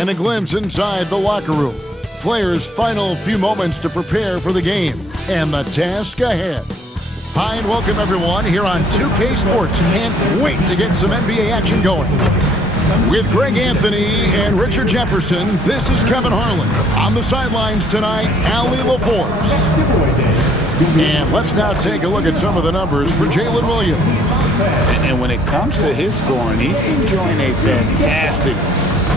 and a glimpse inside the locker room. Players' final few moments to prepare for the game and the task ahead. Hi and welcome everyone here on 2K Sports. Can't wait to get some NBA action going. With Greg Anthony and Richard Jefferson, this is Kevin Harlan. On the sidelines tonight, Allie LaForce. And let's now take a look at some of the numbers for Jalen Williams. And when it comes to his scoring, he's enjoying a fantastic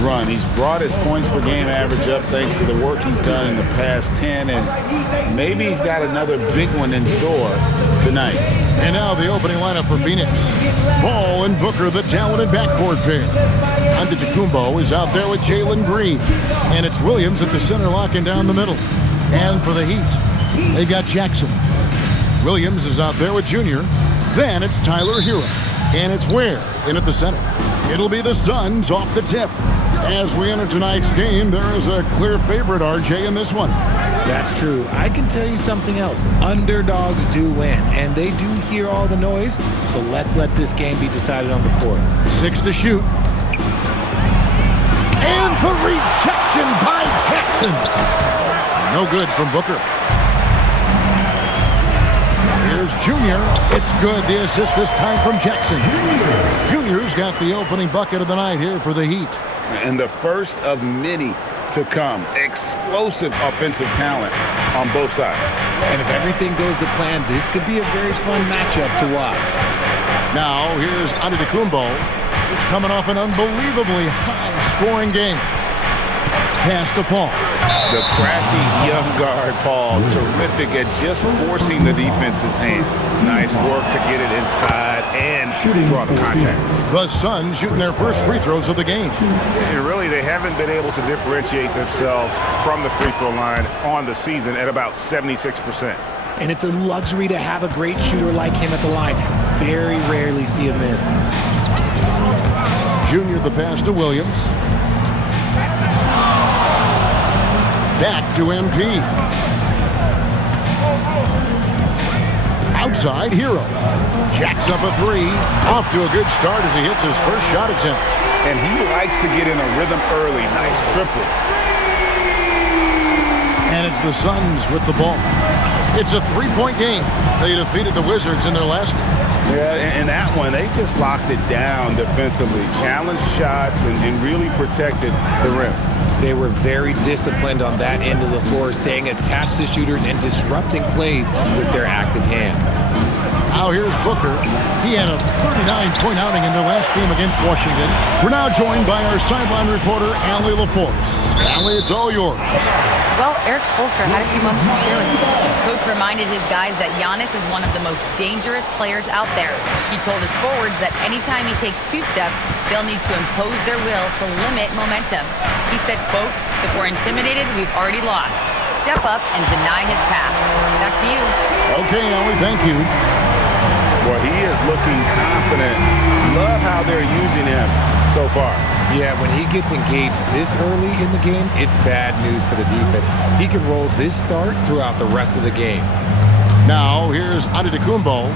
run. He's brought his points per game average up thanks to the work he's done in the past 10, and maybe he's got another big one in store tonight. And now the opening lineup for Phoenix. Ball and Booker, the talented backcourt pair. Antetokounmpo is out there with Jalen Green. And it's Williams at the center locking down the middle. And for the Heat, they've got Jackson. Williams is out there with Junior. Then it's Tyler Hero. And it's Ware in at the center. It'll be the Suns off the tip. As we enter tonight's game, there is a clear favorite, RJ, in this one. That's true. I can tell you something else. Underdogs do win, and they do hear all the noise, so let's let this game be decided on the court. 6 to shoot. And the rejection by Jackson. No good from Booker. Here's Junior. It's good. The assist this time from Jackson. Junior's got the opening bucket of the night here for the Heat. And the first of many to come. Explosive offensive talent on both sides. And if everything goes to plan, this could be a very fun matchup to watch. Now, here's Antetokounmpo. He's coming off an unbelievably high-scoring game. Pass to Paul. The crafty young guard, Paul, terrific at just forcing the defense's hand. Nice work to get it inside and draw the contact. The Suns shooting their first free throws of the game. And really, they haven't been able to differentiate themselves from the free throw line on the season at about 76%. And it's a luxury to have a great shooter like him at the line. Very rarely see a miss. Junior the pass to Williams. Back to MP. Outside, Hero. Jacks up a three. Off to a good start as he hits his first shot attempt. And he likes to get in a rhythm early. Nice triple. And it's the Suns with the ball. It's a three-point game. They defeated the Wizards in their last game. Yeah, and that one, they just locked it down defensively. Challenged shots and really protected the rim. They were very disciplined on that end of the floor, staying attached to shooters and disrupting plays with their active hands. Now here's Booker. He had a 39-point outing in their last game against Washington. We're now joined by our sideline reporter, Allie LaForce. Allie, it's all yours. Well, Eric Spoelstra had a few moments to share with me. Coach reminded his guys that Giannis is one of the most dangerous players out there. He told his forwards that anytime he takes 2 steps, they'll need to impose their will to limit momentum. He said, quote, "If we're intimidated, we've already lost. Step up and deny his path." Back to you. Okay, Allie, thank you. Well, he is looking confident. Love how they're using him so far. Yeah, when he gets engaged this early in the game, it's bad news for the defense. He can roll this start throughout the rest of the game. Now, here's Antetokounmpo.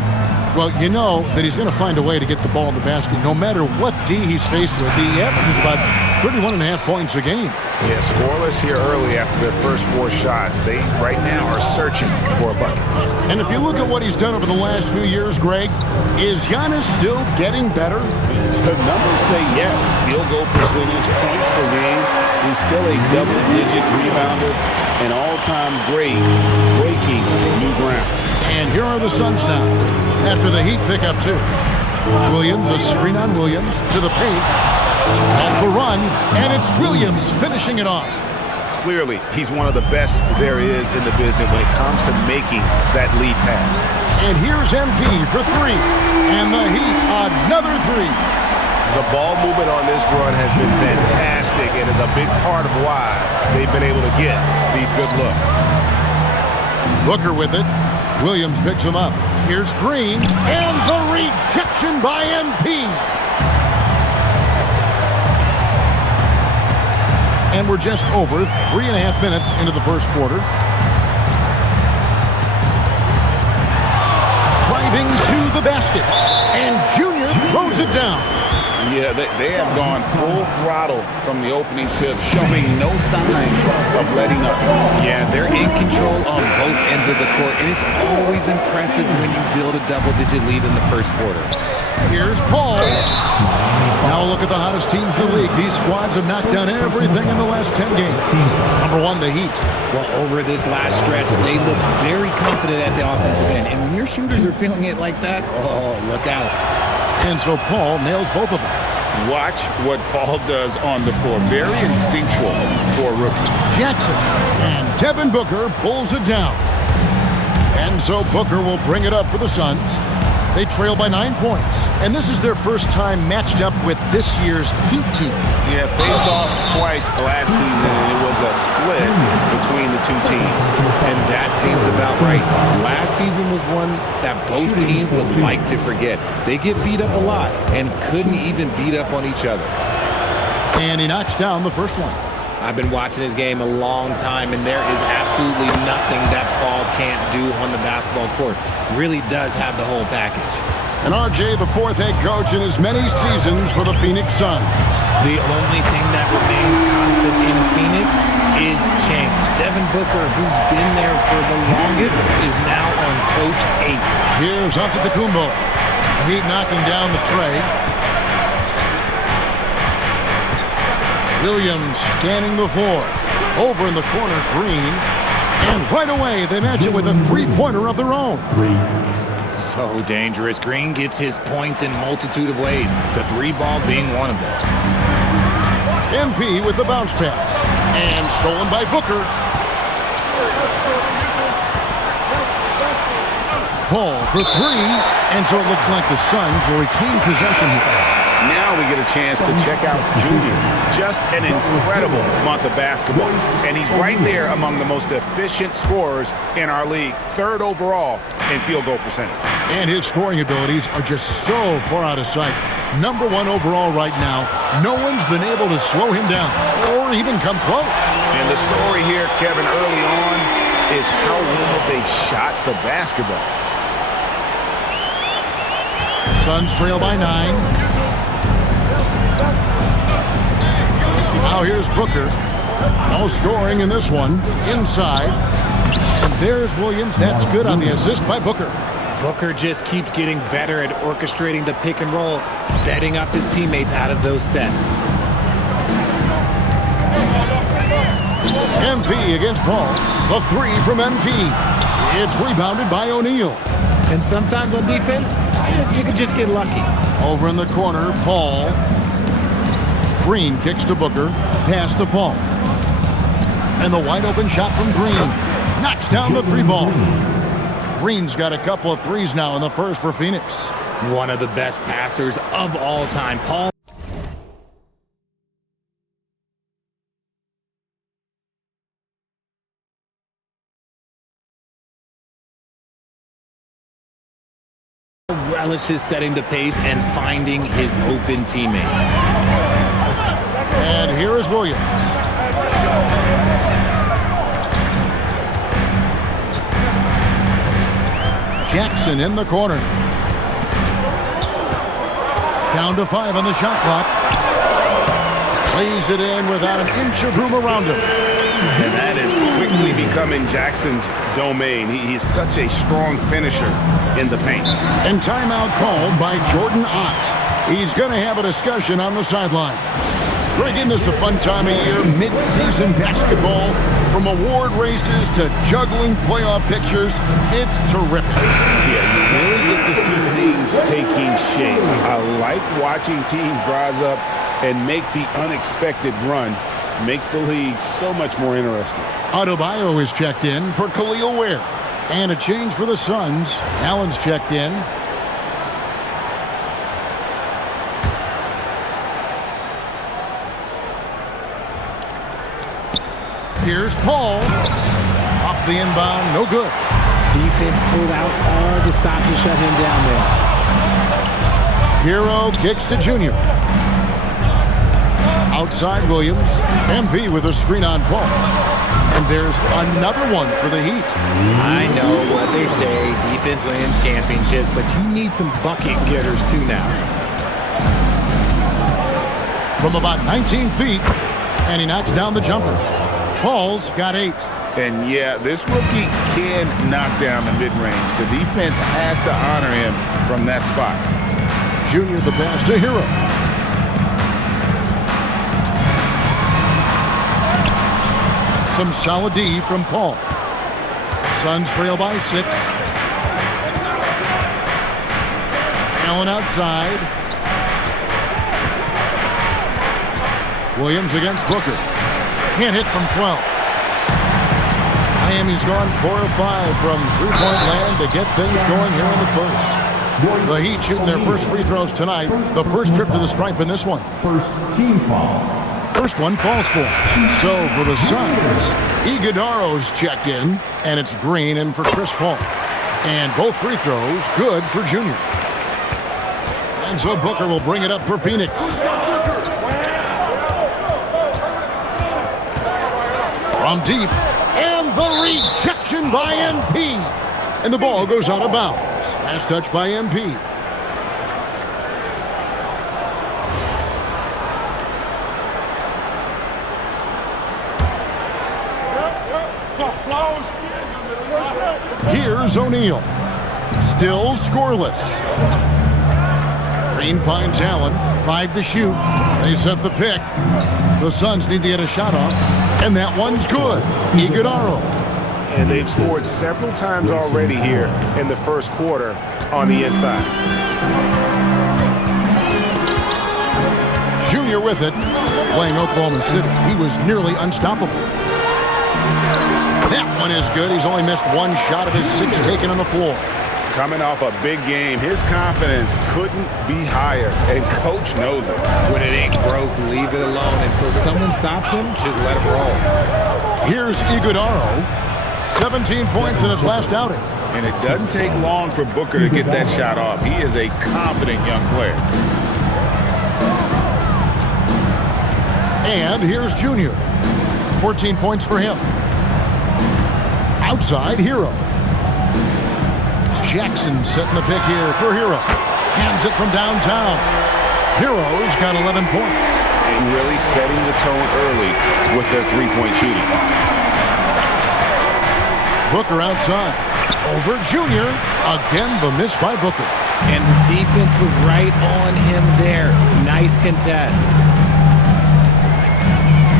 Well, you know that he's going to find a way to get the ball in the basket no matter what D he's faced with. He averages about 31.5 points a game. Yeah, scoreless here early after their first 4 shots. They, right now, are searching for a bucket. And if you look at what he's done over the last few years, Greg, is Giannis still getting better? The numbers say yes. Field goal percentage, points per game. He's still a double-digit rebounder, an all-time great, breaking new ground. And here are the Suns now, after the Heat pick up 2. Williams, a screen on Williams, to the paint, off the run, and it's Williams finishing it off. Clearly, he's one of the best there is in the business when it comes to making that lead pass. And here's MP for 3, and the Heat, another 3. The ball movement on this run has been fantastic and is a big part of why they've been able to get these good looks. Booker with it. Williams picks him up. Here's Green, and the rejection by MP. And we're just over 3.5 minutes into the first quarter. Driving to the basket, and Junior throws it down. Yeah, they have gone full throttle from the opening tip, showing no signs of letting up. Yeah, they're in control on both ends of the court, and it's always impressive when you build a double-digit lead in the first quarter. Here's Paul. Now look at the hottest teams in the league. These squads have knocked down everything in the last 10 games. Number one, the Heat. Well, over this last stretch, they look very confident at the offensive end. And when your shooters are feeling it like that, oh, look out. And so Paul nails both of them. Watch what Paul does on the floor. Very instinctual for a rookie. Jackson. And Devin Booker pulls it down. And so Booker will bring it up for the Suns. They trail by 9 points. And this is their first time matched up with this year's Heat team. Yeah, faced off twice last season, and it was a split between the two teams. And that seems about right. Last season was one that both teams would like to forget. They get beat up a lot and couldn't even beat up on each other. And he knocks down the first one. I've been watching this game a long time, and there is absolutely nothing that Paul can't do on the basketball court. Really does have the whole package. And RJ, the fourth head coach in as many seasons for the Phoenix Suns. The only thing that remains constant in Phoenix is change. Devin Booker, who's been there for the longest, is now on Coach 8. Here's Antetokounmpo. Heat knocking down the tray. Williams scanning the floor. Over in the corner, Green. And right away, they match it with a three-pointer of their own. So dangerous. Green gets his points in multitude of ways, the three ball being one of them. MP with the bounce pass. And stolen by Booker. Paul for three. And so it looks like the Suns will retain possession here. Now we get a chance to check out Junior. Just an incredible month of basketball. And he's right there among the most efficient scorers in our league. Third overall in field goal percentage. And his scoring abilities are just so far out of sight. Number one overall right now. No one's been able to slow him down or even come close. And the story here, Kevin, early on is how well they've shot the basketball. Suns trail by 9. Now here's Booker. No scoring in this one. Inside. And there's Williams. That's good on the assist by Booker. Booker just keeps getting better at orchestrating the pick and roll, setting up his teammates out of those sets. MP against Paul. The three from MP. It's rebounded by O'Neal. And sometimes on defense, you can just get lucky. Over in the corner, Paul. Green kicks to Booker. Pass to Paul. And the wide open shot from Green. Knocks down the three ball. Green's got a couple of threes now in the first for Phoenix. One of the best passers of all time. Paul relishes setting the pace and finding his open teammates. And here is Williams. Jackson in the corner. Down to 5 on the shot clock. Plays it in without an inch of room around him. And that is quickly becoming Jackson's domain. He is such a strong finisher in the paint. And timeout called by Jordan Ott. He's going to have a discussion on the sideline. Bringing this a fun time of year, mid-season basketball, from award races to juggling playoff pictures. It's terrific. Yeah, you really get to see things taking shape. I like watching teams rise up and make the unexpected run. Makes the league so much more interesting. Adebayo is checked in for Khalil Ware. And a change for the Suns. Allen's checked in. Here's Paul. Off the inbound, no good. Defense pulled out all the stops to shut him down there. Hero kicks to Junior. Outside Williams. MP with a screen on Paul. And there's another one for the Heat. I know what they say, defense wins championships, but you need some bucket getters too now. from about 19 feet, and he knocks down the jumper. Paul's got 8. And yeah, this rookie can knock down the mid-range. The defense has to honor him from that spot. Junior the pass to Hero. Some solid D from Paul. Suns trail by 6. Allen outside. Williams against Booker. Can't hit from 12. Miami's gone 4 of 5 from three-point land to get things going here in the first. The Heat shooting their first free throws tonight. The first trip to the stripe in this one. First team foul. First one falls for. So for the Suns, Iguodaro's checked in, and it's Green in for Chris Paul. And both free throws good for Junior. And so Booker will bring it up for Phoenix. From deep, and the rejection by MP. And the ball goes out of bounds. Last touch by MP. Here's O'Neal. Still scoreless. Green finds Allen. 5 to shoot. They set the pick. The Suns need to get a shot off. And that one's good. Iguodaro. And they've scored several times already here in the first quarter on the inside. Junior with it. Playing Oklahoma City. He was nearly unstoppable. That one is good. He's only missed 1 shot of his 6 taken on the floor. Coming off a big game, his confidence couldn't be higher, and coach knows it. When it ain't broke, leave it alone. Until someone stops him, just let him roll. Here's Iguodaro. 17 points in his last outing. And it doesn't take long for Booker to get that shot off. He is a confident young player. And here's Junior. 14 points for him. Outside, Hero. Jackson setting the pick here for Hero. Hands it from downtown. Hero's got 11 points. And really setting the tone early with their three-point shooting. Booker outside. Over Junior. Again, the miss by Booker. And the defense was right on him there. Nice contest.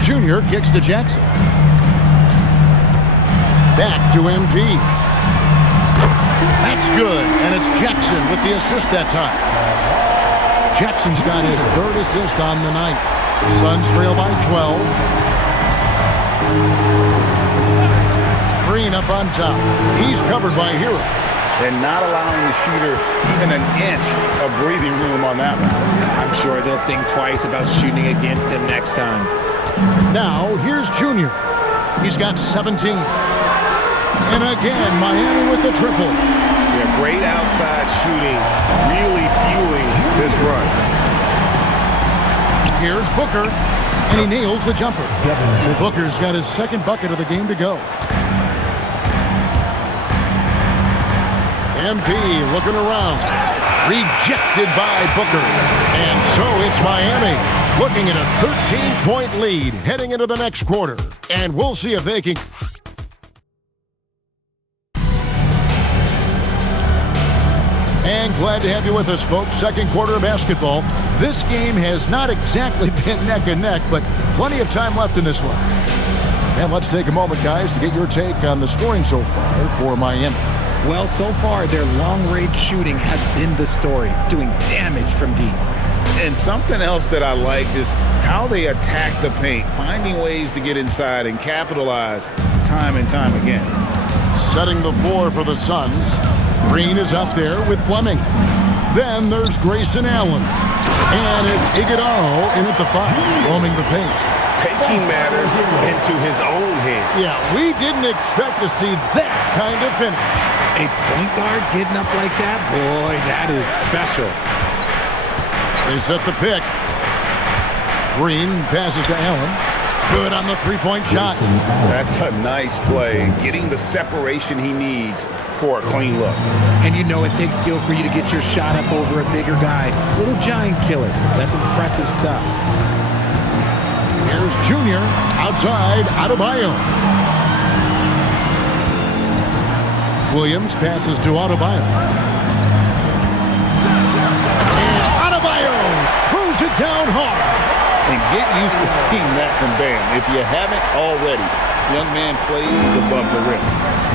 Junior kicks to Jackson. Back to MP. That's good, and it's Jackson with the assist that time. Jackson's got his 3rd assist on the night. Suns trail by 12. Green up on top. He's covered by Hero. And not allowing the shooter even an inch of breathing room on that one. I'm sure they'll think twice about shooting against him next time. Now, here's Junior. He's got 17. And again, Miami with the triple. Yeah, great outside shooting, really fueling this run. Here's Booker, and he nails the jumper. Booker's got his 2nd bucket of the game to go. MP looking around. Rejected by Booker. And so it's Miami looking at a 13-point lead heading into the next quarter. And we'll see if they can... And glad to have you with us, folks. 2nd quarter of basketball. This game has not exactly been neck and neck, but plenty of time left in this one. And let's take a moment, guys, to get your take on the scoring so far for Miami. Well, so far, their long-range shooting has been the story, doing damage from deep. And something else that I liked is how they attack the paint, finding ways to get inside and capitalize time and time again. Setting the floor for the Suns. Green is out there with Fleming. Then there's Grayson Allen. And it's Iguodaro in at the 5, roaming the paint. Taking matters into his own hands. Yeah, we didn't expect to see that kind of finish. A point guard getting up like that, boy, that is special. They set the pick. Green passes to Allen. Good on the 3-point shot. That's a nice play, getting the separation he needs for a clean look. And you know it takes skill for you to get your shot up over a bigger guy. Little giant killer. That's impressive stuff. Here's Junior outside Adebayo. Williams passes to Adebayo. And Adebayo throws it down hard. And get used to seeing that from Bam. If you haven't already, young man plays above the rim.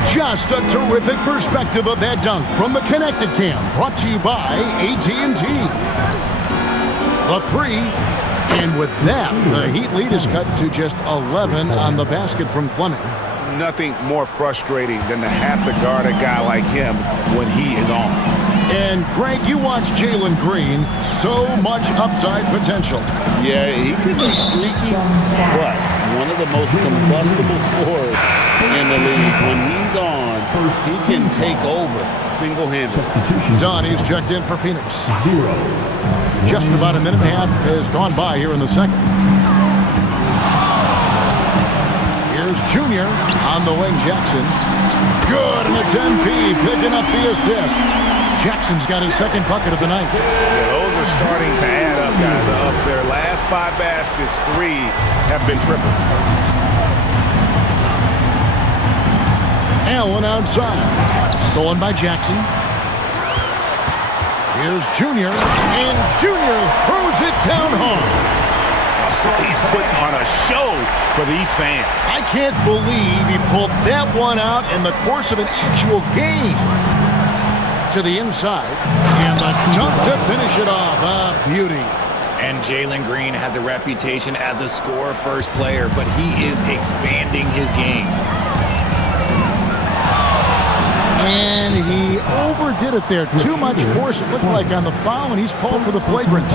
Just a terrific perspective of that dunk from the Connected Cam, brought to you by AT&T. A three, and with that, the Heat lead is cut to just 11 on the basket from Fleming. Nothing more frustrating than to have to guard a guy like him when he is on. And Greg, you watch Jalen Green, so much upside potential. Yeah, he could be streaky, but one of the most combustible scorers in the league. When he's on, he can take over single-handedly. Donnie's checked in for Phoenix. Just about a minute and a half has gone by here in the second. Here's Junior on the wing, Jackson. Good, and it's MP picking up the assist. Jackson's got his second bucket of the night. Yeah, those are starting to add up, guys. Up their last 5 baskets, 3 have been triples. Allen outside. Stolen by Jackson. Here's Junior, and Junior throws it down hard. He's putting on a show for these fans. I can't believe he pulled that one out in the course of an actual game. To the inside, and the dunk to finish it off. A beauty. And Jalen Green has a reputation as a score-first player, but he is expanding his game. And he overdid it there. Too much force, it looked like, on the foul, and he's called for the flagrant.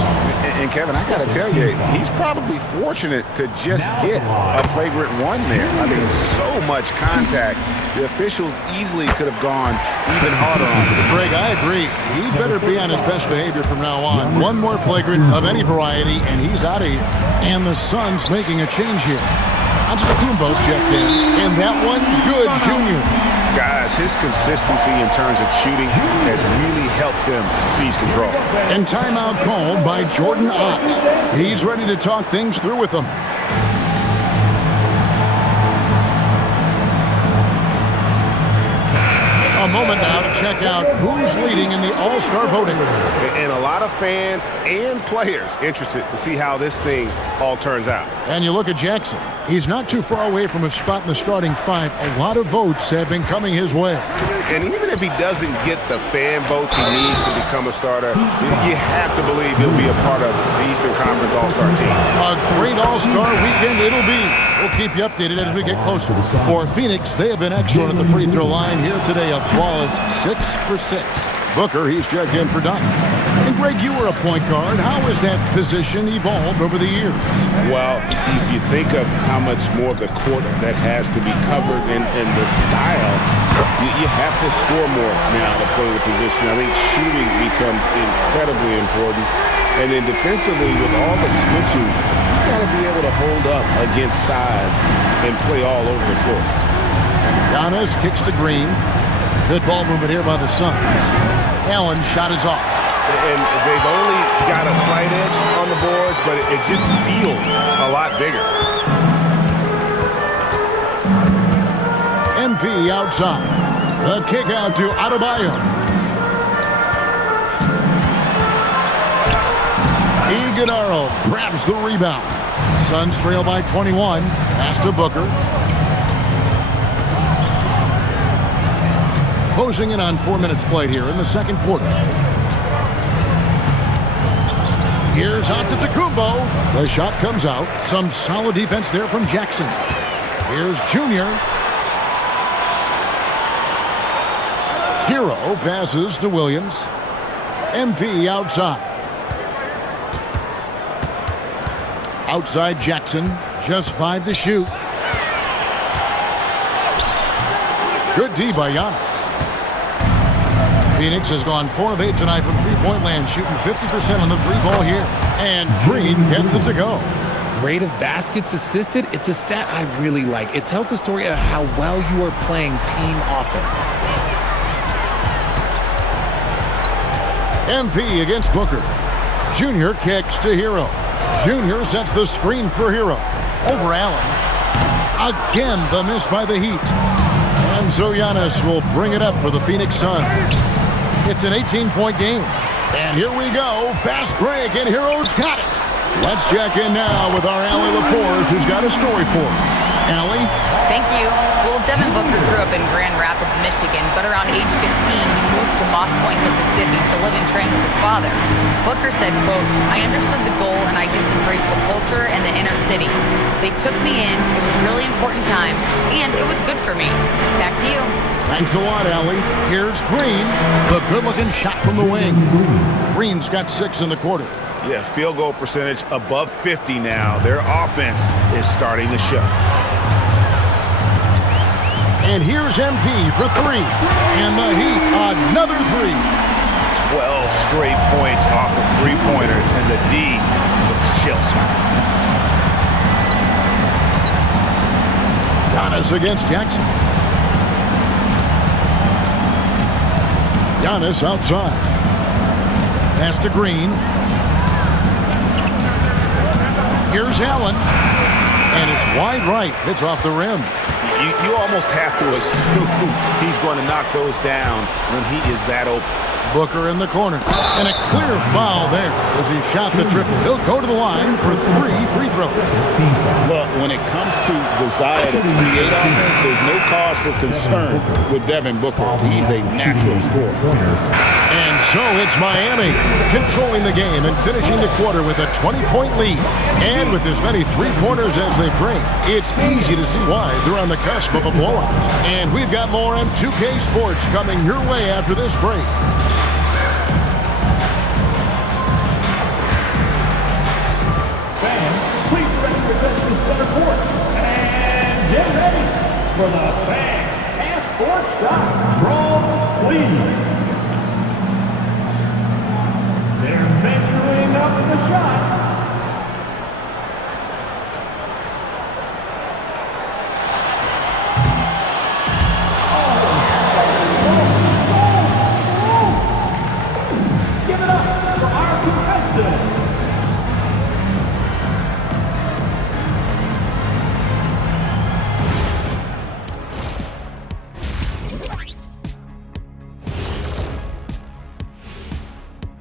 And Kevin, I got to tell you, he's probably fortunate to just get a flagrant 1 there. I mean, so much contact. The officials easily could have gone even harder on him. Greg, I agree. He better be on his best behavior from now on. One more flagrant of any variety, and he's out of here. And the Suns making a change here. Antetokounmpo's checked in, and that one's good, Junior. Guys, his consistency in terms of shooting has really helped them seize control. And timeout called by Jordan Ott. He's ready to talk things through with them. A moment now to check out who's leading in the All-Star voting. And a lot of fans and players interested to see how this thing all turns out. And you look at Jackson. He's not too far away from his spot in the starting 5. A lot of votes have been coming his way. And even if he doesn't get the fan votes he needs to become a starter, you have to believe he'll be a part of the Eastern Conference All-Star team. A great All-Star weekend it'll be. We'll keep you updated as we get closer. For Phoenix, they have been excellent at the free throw line here today. A flawless 6 for 6. Booker, he's checked in for Dunn. And Greg, you were a point guard. How has that position evolved over the years? Well, if you think of how much more of the court that has to be covered and the style, you have to score more now to play the position. I think shooting becomes incredibly important. And then defensively, with all the switching, you got to be able to hold up against size and play all over the floor. Giannis kicks to Green. Good ball movement here by the Suns. Allen shot is off. And they've only got a slight edge on the boards, but it just feels a lot bigger. MP outside. The kick out to Adebayo. Iguodala grabs the rebound. Suns trail by 21. Pass to Booker. Closing in on 4 minutes played here in the second quarter. Here's Antetokounmpo. The shot comes out. Some solid defense there from Jackson. Here's Junior. Hero passes to Williams. MP outside. Outside Jackson. Just 5 to shoot. Good D by Giannis. Phoenix has gone 4 of 8 tonight from three-point land, shooting 50% on the three ball here. And Green gets it to go. Rate of baskets assisted, it's a stat I really like. It tells the story of how well you are playing team offense. MP against Booker. Junior kicks to Hero. Junior sets the screen for Hero. Over Allen. Again, the miss by the Heat. And so Giannis will bring it up for the Phoenix Suns. It's an 18-point game. And here we go. Fast break, and Hero's got it. Let's check in now with our Allie LaForce, who's got a story for us. Allie? Thank you. Well, Devin Booker grew up in Grand Rapids, Michigan, but around age 15, he moved to Moss Point, Mississippi to live and train with his father. Booker said, quote, "I understood the goal and I just embraced the culture and the inner city. They took me in, it was a really important time, and it was good for me." Back to you. Thanks a lot, Allie. Here's Green. The good-looking shot from the wing. Green's got 6 in the quarter. Yeah, field goal percentage above 50 now. Their offense is starting to show. And here's MP for 3. And the Heat, another 3. 12 straight points off of three-pointers, and the D looks shell-shocked. Giannis against Jackson. Giannis outside. Pass to Green. Here's Allen. And it's wide right. It's off the rim. You almost have to assume he's going to knock those down when he is that open. Booker in the corner. And a clear foul there as he shot the triple. He'll go to the line for 3 free throws. Look, when it comes to desire to create offense, there's no cause for concern with Devin Booker. He's a natural scorer. And so it's Miami controlling the game and finishing the quarter with a 20-point lead. And with as many three-pointers as they bring, it's easy to see why they're on the cusp of a blowout. And we've got more on 2K Sports coming your way after this break. Please represent the center court and get ready for the fan half-court shot. Charles Cleveland. They're measuring up the shot. Give it up for our contestant.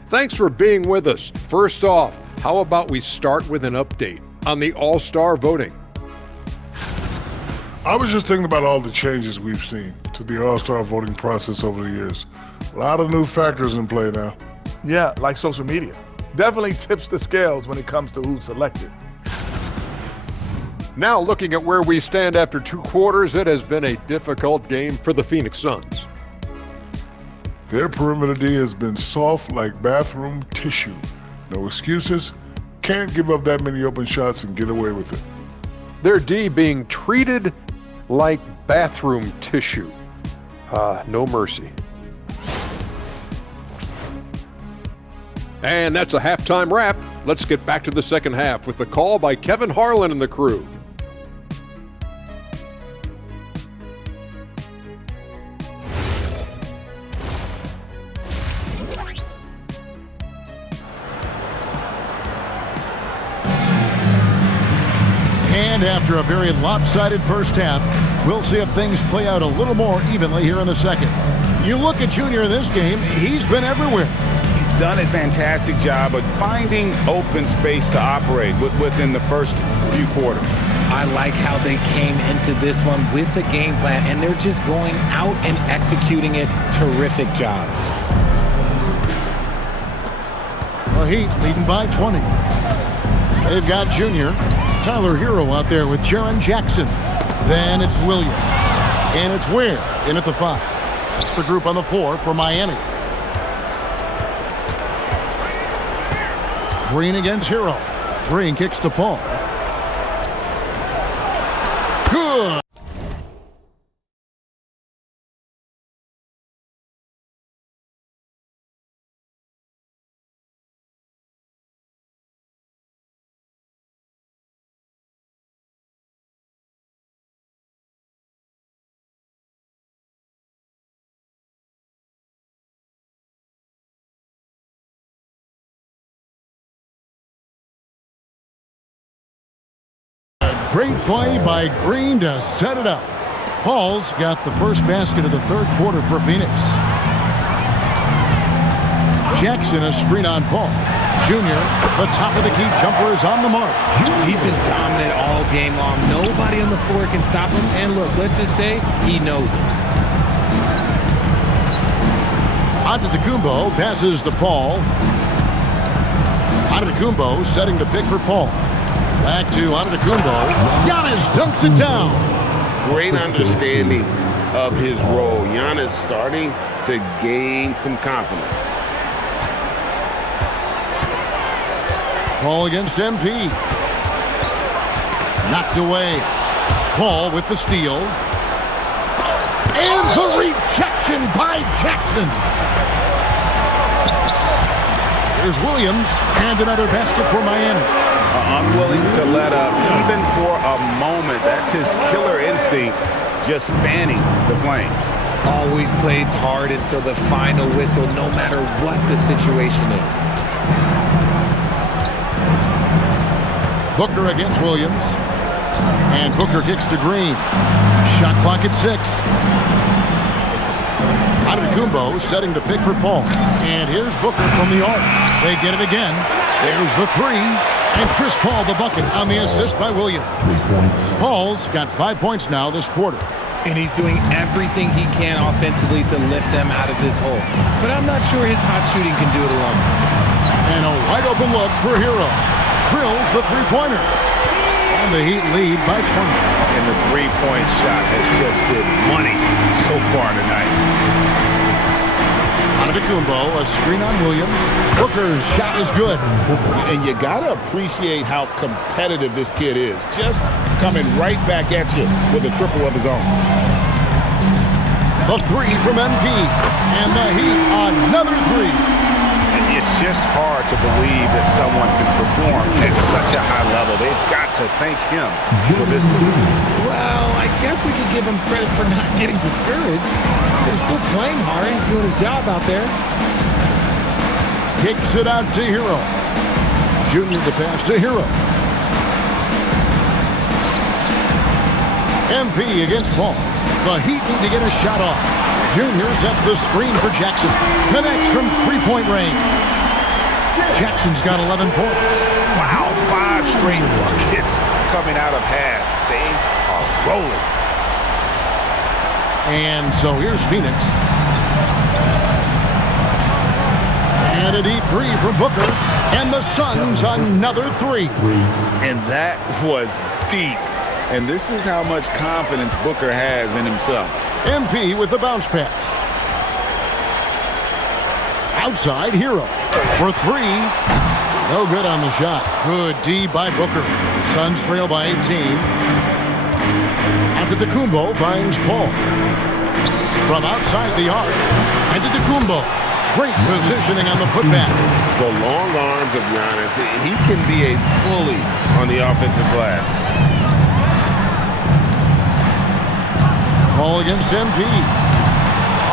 Thanks for being with us. First off, how about we start with an update on the All-Star voting? I was just thinking about all the changes we've seen to the All-Star voting process over the years. A lot of new factors in play now. Yeah, like social media. Definitely tips the scales when it comes to who's selected. Now looking at where we stand after 2 quarters, it has been a difficult game for the Phoenix Suns. Their perimeter D has been soft like bathroom tissue. No excuses. Can't give up that many open shots and get away with it. Their D being treated like bathroom tissue. No mercy. And that's a halftime wrap. Let's get back to the second half with the call by Kevin Harlan and the crew. And after a very lopsided first half, we'll see if things play out a little more evenly here in the second. You look at Junior in this game, he's been everywhere. He's done a fantastic job of finding open space to operate within the first few quarters. I like how they came into this one with the game plan, and they're just going out and executing it. Terrific job. The Heat leading by 20. They've got Junior. Tyler Hero out there with Jaren Jackson. Then it's Williams. And it's Ware in at the 5. That's the group on the floor for Miami. Green against Hero. Green kicks to Paul. Good. Great play by Green to set it up. Paul's got the first basket of the third quarter for Phoenix. Jackson, a screen on Paul. Junior, the top of the key jumper is on the mark. He's been dominant all game long. Nobody on the floor can stop him. And look, let's just say he knows it. Antetokounmpo passes to Paul. Antetokounmpo setting the pick for Paul. Back to Antetokounmpo. Giannis dunks it down. Great understanding of his role. Giannis starting to gain some confidence. Paul against MP. Knocked away. Paul with the steal. And the rejection by Jackson. Here's Williams and another basket for Miami. Unwilling to let up even for a moment. That's his killer instinct, just fanning the flames. Always plays hard until the final whistle, no matter what the situation is. Booker against Williams. And Booker kicks to Green. Shot clock at 6. Antetokounmpo setting the pick for Paul. And here's Booker from the arc. They get it again. There's the 3. And Chris Paul the bucket on the assist by Williams. Paul's got 5 points now this quarter. And he's doing everything he can offensively to lift them out of this hole. But I'm not sure his hot shooting can do it alone. And a wide open look for Hero. Drills the three-pointer. And the Heat lead by 20. And the three-point shot has just been money so far tonight. Antetokounmpo, a screen on Williams. Booker's shot is good. And you got to appreciate how competitive this kid is. Just coming right back at you with a triple of his own. The 3 from MP. And the Heat, another 3. It's just hard to believe that someone can perform at such a high level. They've got to thank him for this move. Well, I guess we could give him credit for not getting discouraged. They're still playing hard. He's doing his job out there. Kicks it out to Hero. Junior to pass to Hero. MP against Paul. The Heat need to get a shot off. Junior sets the screen for Jackson. Connects from three-point range. Jackson's got 11 points. Wow, 5 straight buckets coming out of half. They are rolling. And so here's Phoenix. And a deep 3 from Booker. And the Suns another 3. And that was deep. And this is how much confidence Booker has in himself. MP with the bounce pass. Outside Hero for 3. No good on the shot. Good D by Booker. Suns trail by 18. Antetokounmpo finds Paul. From outside the arc. Antetokounmpo. Great positioning on the putback. The long arms of Giannis. He can be a bully on the offensive glass. Paul against MP.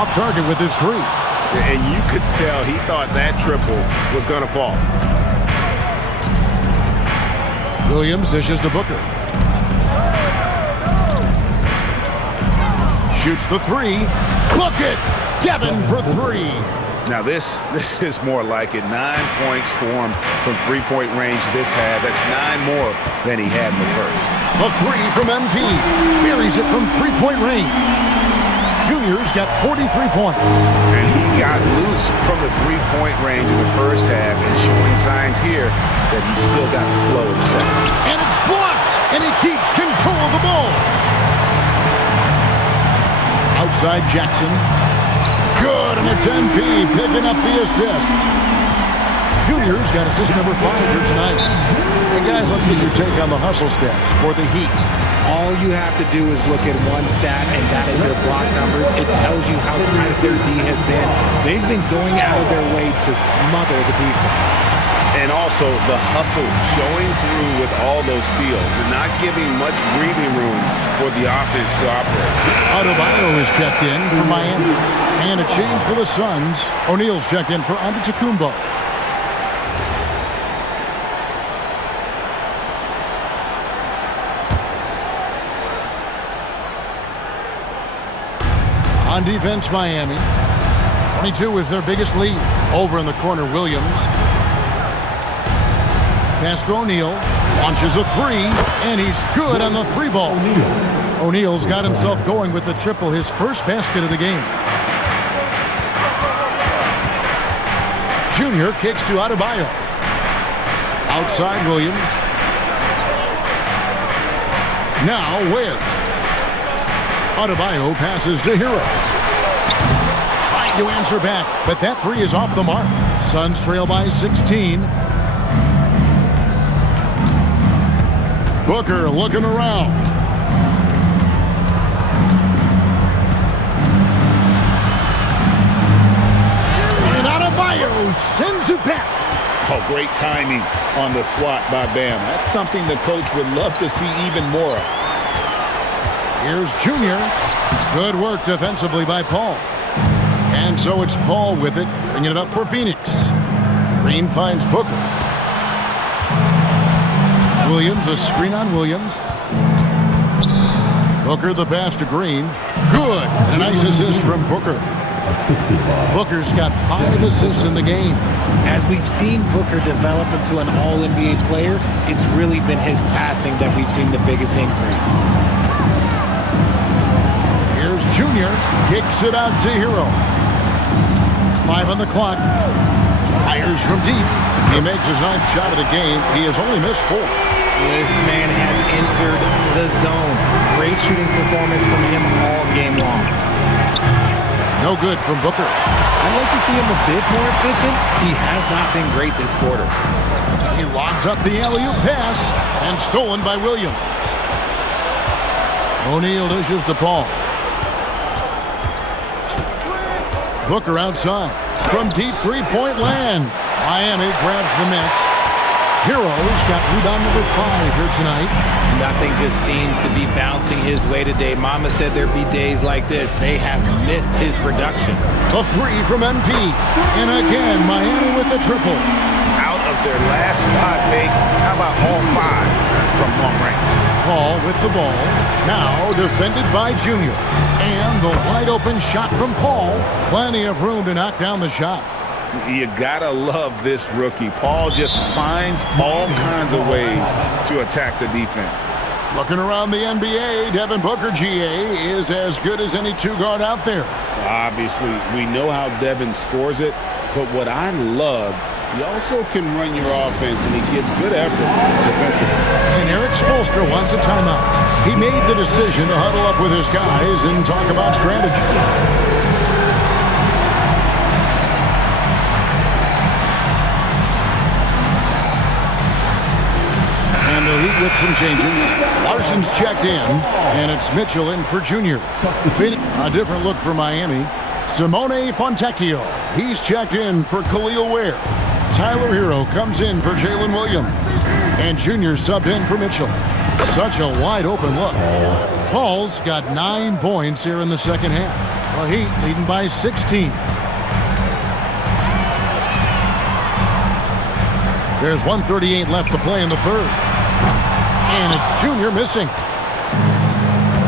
Off target with his 3. And you could tell he thought that triple was going to fall. Williams dishes to Booker. Shoots the 3. Bucket! Devin for 3. Now this is more like it. 9 points for him from three-point range this half. That's 9 more than he had in the first. A 3 from MP. Buries it from three-point range. Junior's got 43 points. And he got loose from the three-point range in the first half and showing signs here that he's still got the flow in the second. And it's blocked, and he keeps control of the ball. Outside Jackson. Good, and it's MP picking up the assist. Junior's got assist number 5 here tonight. Hey guys, let's get your take on the hustle stats for the Heat. All you have to do is look at one stat, and that is their block numbers. It tells you how tight their D has been. They've been going out of their way to smother the defense. And also the hustle showing through with all those steals. They're not giving much breathing room for the offense to operate. Adebayo is checked in for Miami. And a change for the Suns. O'Neal's checked in for Antetokounmpo. On defense, Miami. 22 is their biggest lead. Over in the corner, Williams. Pass to O'Neal. Launches a three, and he's good on the three ball. O'Neal's got himself going with the triple, his first basket of the game. Junior kicks to Adebayo. Outside Williams. Now Webb. Adebayo passes to Hero. Trying to answer back, but that three is off the mark. Suns trail by 16. Booker looking around. And Adebayo sends it back. Oh, great timing on the swat by Bam. That's something the coach would love to see even more of. Here's Junior. Good work defensively by Paul. And so it's Paul with it, bringing it up for Phoenix. Green finds Booker. Williams, a screen on Williams. Booker the pass to Green. Good. A nice assist from Booker. Booker's got 5 assists in the game. As we've seen Booker develop into an all-NBA player, it's really been his passing that we've seen the biggest increase. Here's Junior. Kicks it out to Hero. 5 on the clock. Fires from deep. He makes his 9th shot of the game. He has only missed 4. This man has entered the zone. Great shooting performance from him all game long. No good from Booker. I'd like to see him a bit more efficient. He has not been great this quarter. He lobs up the alley-oop pass and stolen by Williams. O'Neal dishes to Paul. Booker outside from deep three-point land. Miami grabs the miss. Heroes got rebound number 5 here tonight. Nothing just seems to be bouncing his way today. Mama said there'd be days like this. They have missed his production. A 3 from MP. And again, Miami with the triple. Out of their last 5 makes, how about all 5 from long range? Paul with the ball. Now defended by Junior. And the wide open shot from Paul. Plenty of room to knock down the shot. You gotta love this rookie. Paul just finds all kinds of ways to attack the defense. Looking around the NBA, Devin Booker, GA, is as good as any 2-guard out there. Obviously, we know how Devin scores it, but what I love, he also can run your offense, and he gives good effort defensively. And Eric Spoelstra wants a timeout. He made the decision to huddle up with his guys and talk about strategy. And the Heat with some changes. Larson's checked in, and it's Mitchell in for Junior. A different look for Miami. Simone Fontecchio. He's checked in for Khalil Ware. Tyler Hero comes in for Jalen Williams. And Junior subbed in for Mitchell. Such a wide open look. Paul's got 9 points here in the second half. The Heat leading by 16. There's 1:38 left to play in the third. And it's Junior missing.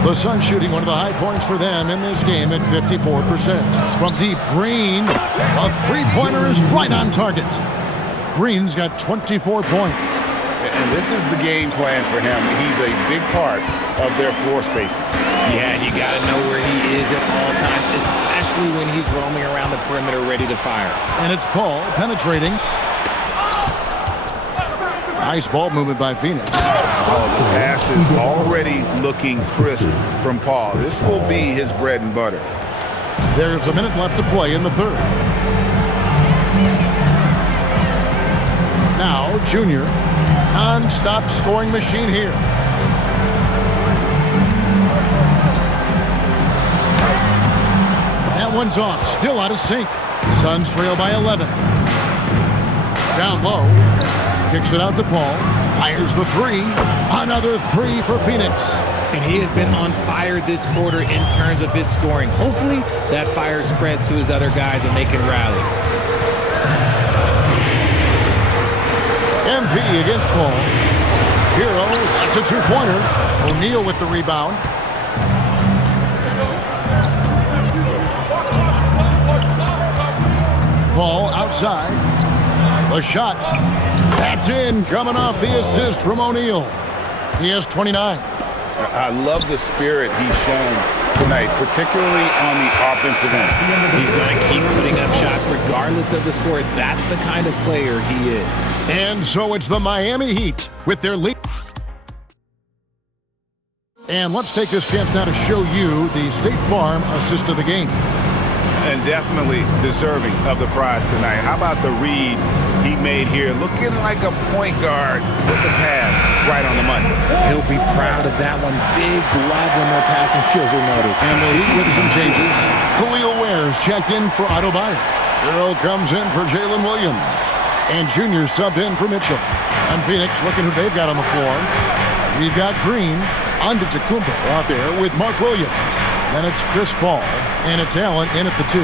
The Suns shooting one of the high points for them in this game at 54%. From deep, Green. A three-pointer is right on target. Green's got 24 points. And this is the game plan for him. He's a big part of their floor spacing. Yeah, and you got to know where he is at all times, especially when he's roaming around the perimeter ready to fire. And it's Paul penetrating. Nice ball movement by Phoenix. Oh, the pass is already looking crisp from Paul. This will be his bread and butter. There's a minute left to play in the third. Now, Junior. Non-stop scoring machine here. That one's off. Still out of sync. Suns trail by 11. Down low. Kicks it out to Paul. Fires the 3. Another 3 for Phoenix. And he has been on fire this quarter in terms of his scoring. Hopefully that fire spreads to his other guys and they can rally. MP against Paul. Hero, that's a two-pointer. O'Neal with the rebound. Paul outside. The shot. That's in, coming off the assist from O'Neal. He has 29. I love the spirit he's shown tonight, particularly on the offensive end. He's going to keep putting up shots regardless of the score. That's the kind of player he is. And so it's the Miami Heat with their lead. And let's take this chance now to show you the State Farm assist of the game. And definitely deserving of the prize tonight. How about the read he made here? Looking like a point guard with the pass right on the money. He'll be proud of that one. Bigs love when their passing skills are noted. And the Heat with some changes. Khalil Ware's checked in for Adebayo. Earl comes in for Jalen Williams. And Junior subbed in for Mitchell. And Phoenix looking who they've got on the floor. We've got Green. Antetokounmpo out there with Mark Williams. Then it's Chris Paul, and it's Allen in at the 2.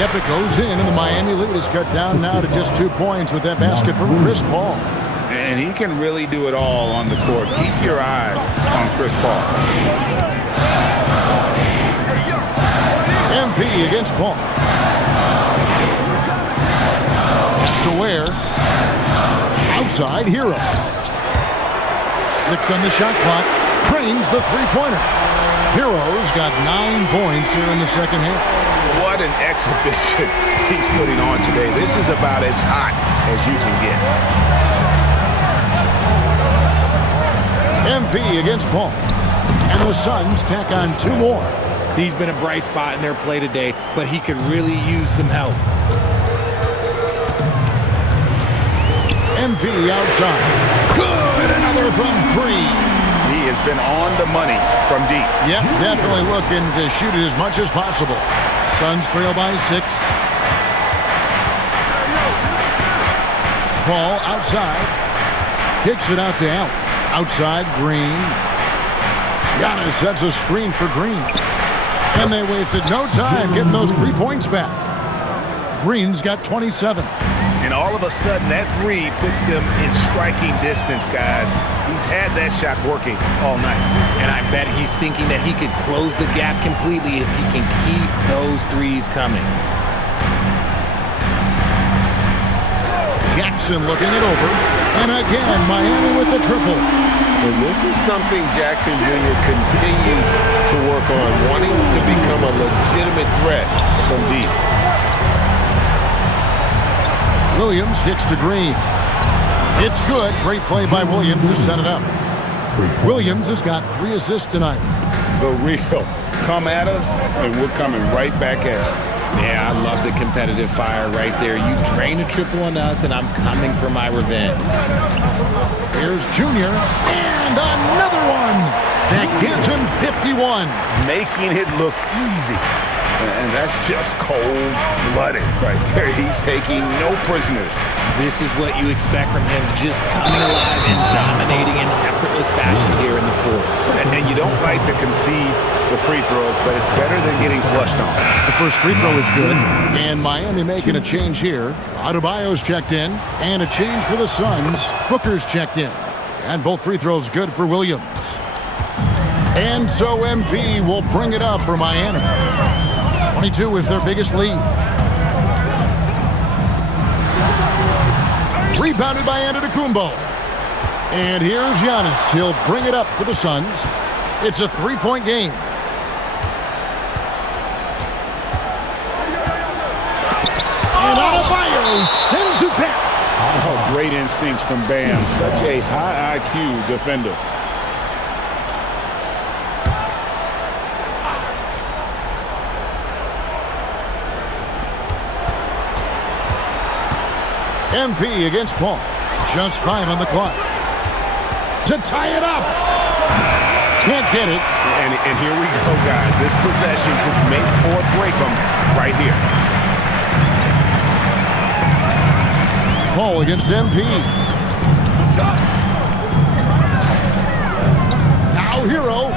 Yep, it goes in, and the Miami lead is cut down now to just 2 points with that basket from Chris Paul. And he can really do it all on the court. Keep your eyes on Chris Paul. MP against Paul. Pass to Ware. Outside, Hero. 6 on the shot clock. Trains the three-pointer. Hero's got 9 points here in the second half. What an exhibition he's putting on today. This is about as hot as you can get. MP against Paul. And the Suns tack on 2 more. He's been a bright spot in their play today, but he could really use some help. MP outside. Good, another from 3. He has been on the money from deep. Yep, definitely looking to shoot it as much as possible. Suns trail by 6. Paul outside. Kicks it out to Allen. Outside, Green. Giannis sets a screen for Green. And they wasted no time getting those 3 points back. Green's got 27. And all of a sudden, that 3 puts them in striking distance, guys. He's had that shot working all night. And I bet he's thinking that he could close the gap completely if he can keep those 3s coming. Jackson looking it over. And again, Miami with the triple. And this is something Jackson Jr. continues to work on, wanting to become a legitimate threat from deep. Williams kicks to Green. It's good. Great play by Williams to set it up. Williams has got 3 assists tonight. The real. Come at us, and we're coming right back at you. Yeah, I love the competitive fire right there. You drain a triple on us, and I'm coming for my revenge. Here's Junior, and another one. That gives him 51. Making it look easy. And that's just cold-blooded right there. He's taking no prisoners. This is what you expect from him, just coming alive and dominating in effortless fashion here in the fourth. And you don't like to concede the free throws, but it's better than getting flushed on. The first free throw is good, and Miami making a change here. Adebayo's checked in, and a change for the Suns. Booker's checked in, and both free throws good for Williams. And so MP will bring it up for Miami. 22 is their biggest lead. Rebounded by Antetokounmpo. And here's Giannis. He'll bring it up for the Suns. It's a 3-point game. And Adebayo sends it back. Oh, great instincts from Bam. Such a high IQ defender. MP against Paul. Just 5 on the clock. To tie it up. Can't get it. And here we go, guys. This possession could make or break them right here. Paul against MP. Now Hero.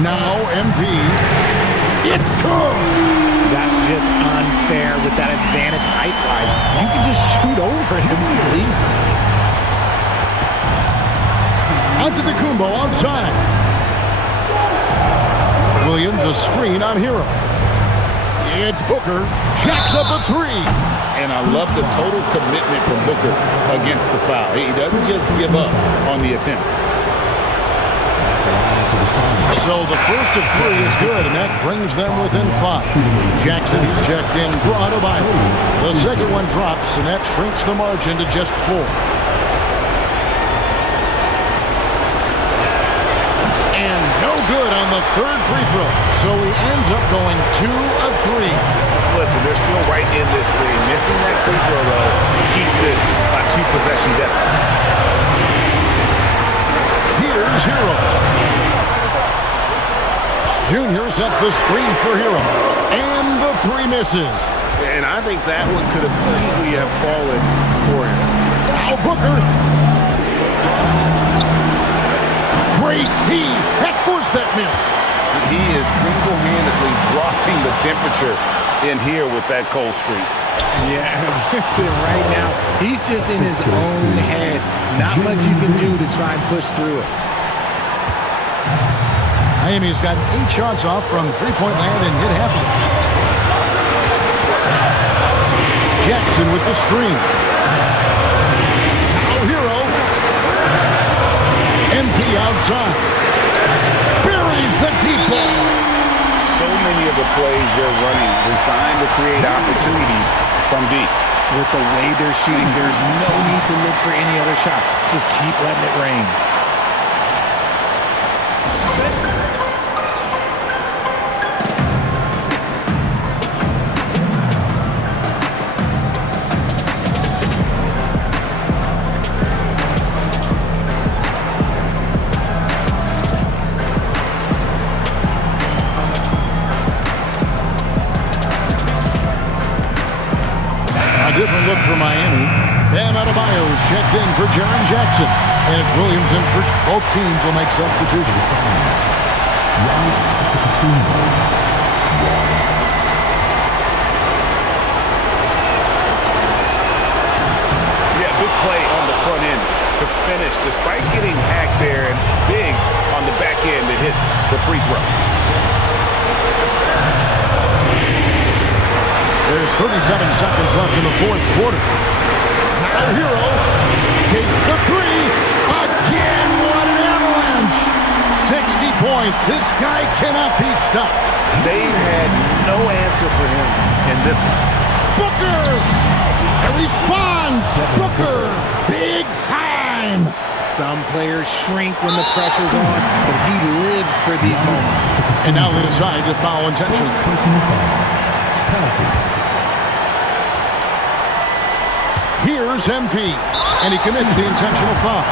Now MP. It's good. That's just unfair with that advantage height-wise. You can just shoot over him from deep. Antetokounmpo outside. Williams a screen on Hero. It's Booker. Jacks up a three. And I love the total commitment from Booker against the foul. He doesn't just give up on the attempt. So the first of three is good, and that brings them within 5. Jackson is checked in for Adebayo. The second one drops, and that shrinks the margin to just 4. And no good on the third free throw. So he ends up going 2 of 3. Listen, they're still right in this thing. Missing that free throw, though, keeps this a 2-possession deficit. Here's Hero. Junior sets the screen for Hero. And the 3 misses. And I think that one could have easily have fallen for him. Now Booker. Great D. That forced that miss. He is single-handedly dropping the temperature in here with that cold streak. Yeah, right now, he's just in his own head. Not much you can do to try and push through it. Miami's got 8 shots off from three-point land and hit half of it. Jackson with the screen. Now Hero. Empty outside. Buries the deep ball. So many of the plays they're running designed to create opportunities from deep. With the way they're shooting, there's no need to look for any other shot. Just keep letting it rain. Different look for Miami. Bam Adebayo is checked in for Jaren Jackson. And it's Williams in for both teams will make substitutions. Yeah, big play on the front end to finish, despite getting hacked there, and big on the back end to hit the free throw. There's 37 seconds left in the fourth quarter. Now Hero takes the 3. Again, what an avalanche. 60 points. This guy cannot be stopped. They've had no answer for him in this one. Booker! And responds. Booker, big time. Some players shrink when the pressure's on, but he lives for these moments. And now they decide to foul intentionally. Here's MP, and he commits the intentional foul.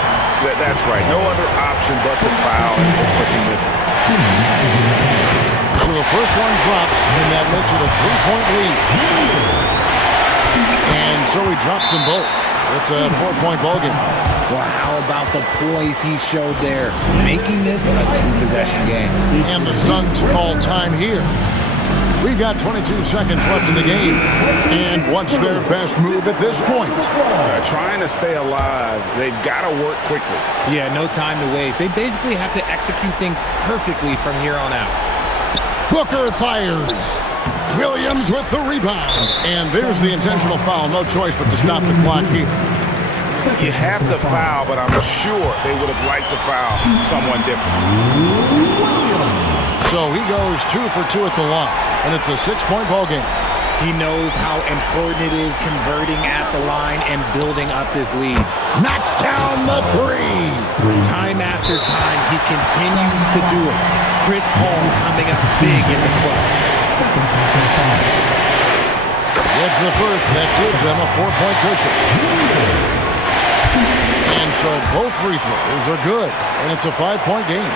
That's right. No other option but to foul and pushing misses. So the first one drops, and that makes it a 3-point lead. And so he drops them both. It's a 4-point ballgame. Well, how about the poise he showed there, making this a 2-possession game. And the Suns call time here. We've got 22 seconds left in the game. And what's their best move at this point? Trying to stay alive. They've got to work quickly. Yeah, no time to waste. They basically have to execute things perfectly from here on out. Booker fires. Williams with the rebound. And there's the intentional foul. No choice but to stop the clock here. You have to foul, but I'm sure they would have liked to foul someone different. So he goes 2 for 2 at the line, and it's a 6-point ball game. He knows how important it is converting at the line and building up this lead. Knocks down the 3. Time after time, he continues to do it. Chris Paul coming up big in the clutch. It's the first that gives them a 4-point cushion. And so both free throws are good, and it's a 5-point game.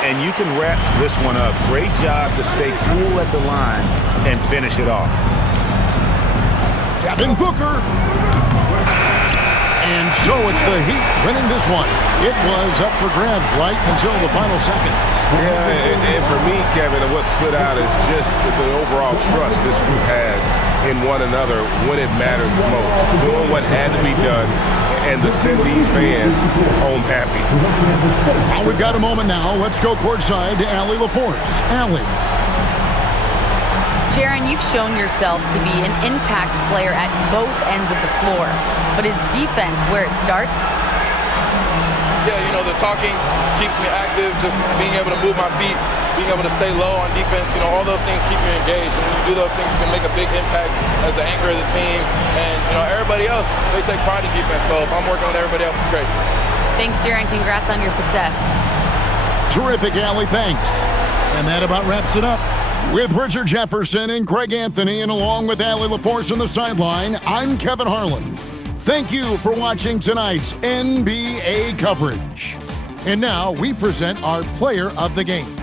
And you can wrap this one up. Great job to stay cool at the line and finish it off. Devin Booker. And so it's the Heat winning this one. It was up for grabs right until the final seconds. Yeah, and for me, Kevin, what stood out is just the overall trust this group has in one another when it matters most. Doing what had to be done and to send these fans home happy. Well, we've got a moment now. Let's go courtside to Allie LaForce. Allie. Jaren, you've shown yourself to be an impact player at both ends of the floor. But is defense where it starts? Yeah, you know, the talking keeps me active, just being able to move my feet, being able to stay low on defense, you know, all those things keep you engaged. And when you do those things, you can make a big impact as the anchor of the team. And, you know, everybody else, they take pride in defense. So if I'm working with everybody else, it's great. Thanks, Jaren. Congrats on your success. Terrific, Allie. Thanks. And that about wraps it up. With Richard Jefferson and Greg Anthony, and along with Allie LaForce on the sideline, I'm Kevin Harlan. Thank you for watching tonight's NBA coverage. And now we present our player of the game.